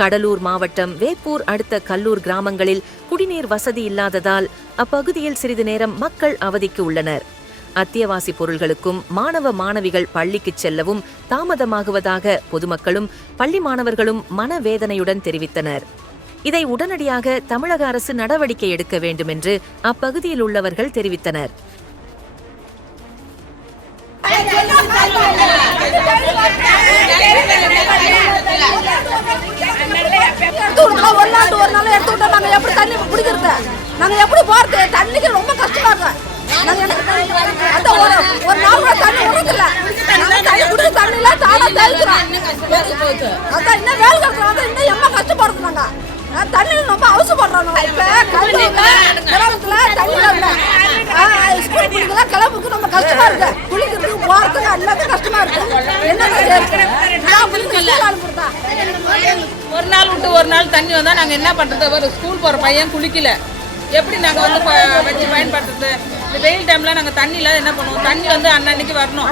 கடலூர் மாவட்டம் வேப்பூர் அடுத்த கல்லூர் கிராமங்களில் குடிநீர் வசதி இல்லாததால் அப்பகுதியில் சிறிது நேரம் மக்கள் அவதிக்கு உள்ளனர். அத்தியாவசிய பொருள்களுக்கும் மாணவ மாணவிகள் பள்ளிக்கு செல்லவும் தாமதமாகுவதாக பொதுமக்களும் பள்ளி மாணவர்களும் மனவேதனையுடன் தெரிவித்தனர். இதை உடனடியாக தமிழக அரசு நடவடிக்கை எடுக்க வேண்டும் என்று அப்பகுதியில் உள்ளவர்கள் தெரிவித்தனர். நாங்க எப்படி போறது? தண்ணிக்கு ரொம்ப கஷ்டமா இருக்கு. ஒரு நாள் கூட தண்ணி விடுறதில்ல. தண்ணில தானா தேய்க்கிறோம். அதான் இன்னும் வேலை கட்டுறோம். இன்னும் எவ்வளவு கஷ்டப்படுறோம். நாங்க தண்ணி ரொம்ப அவசரப்படுறோம். இப்ப கிராமத்துல தண்ணி ஸ்கூல் பிள்ளைங்களாம் கிளம்புக்கு ரொம்ப கஷ்டமா இருக்கு. குளிக்கிறதுக்கு போறதுக்கு எல்லாத்துக்கும் கஷ்டமா இருக்கு. ஒரு நாள் விட்டு ஒரு நாள் தண்ணி வந்தா நாங்க என்ன பண்றது? ஒரு ஸ்கூல் போற பையன் குளிக்கல, எப்படி நாங்க வந்து வச்சு பயன்படுத்துறது? இந்த வெயில் டைம்ல நாங்க தண்ணி இல்லாத என்ன பண்ணுவோம்? தண்ணி வந்து அன்னன்னைக்கு வரணும்.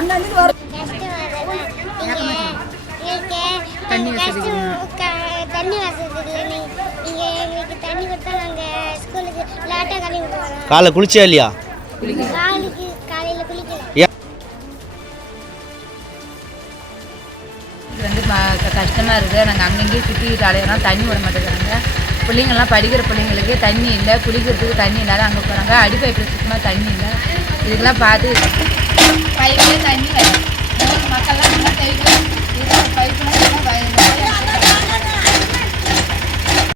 தண்ணி வசதி தண்ணி கொடுத்தா நாங்க ஸ்கூலுக்கு லேட்டா கிளம்பி விடுவாங்க. காலை குளிச்சா இல்லையா? காலையில குளிக்கல. இது வந்து கஷ்டமாக இருக்குது. நாங்கள் அங்கங்கேயே சுற்றிக்கிட்டு அலையிறோம், தண்ணி விட மாட்டேங்கிறாங்க. பிள்ளைங்கள்லாம் படிக்கிற பிள்ளைங்களுக்கு தண்ணி இல்லை, குளிக்கிறதுக்கு தண்ணி இல்லாத அங்கே போகிறாங்க. அடிப்பைப்பில் சுத்தமாக தண்ணி இல்லை. இதுக்கெல்லாம் பார்த்து பைப்பில் தண்ணி மக்கள்லாம் நல்லா தைக்கலாம். பைப்புலாம்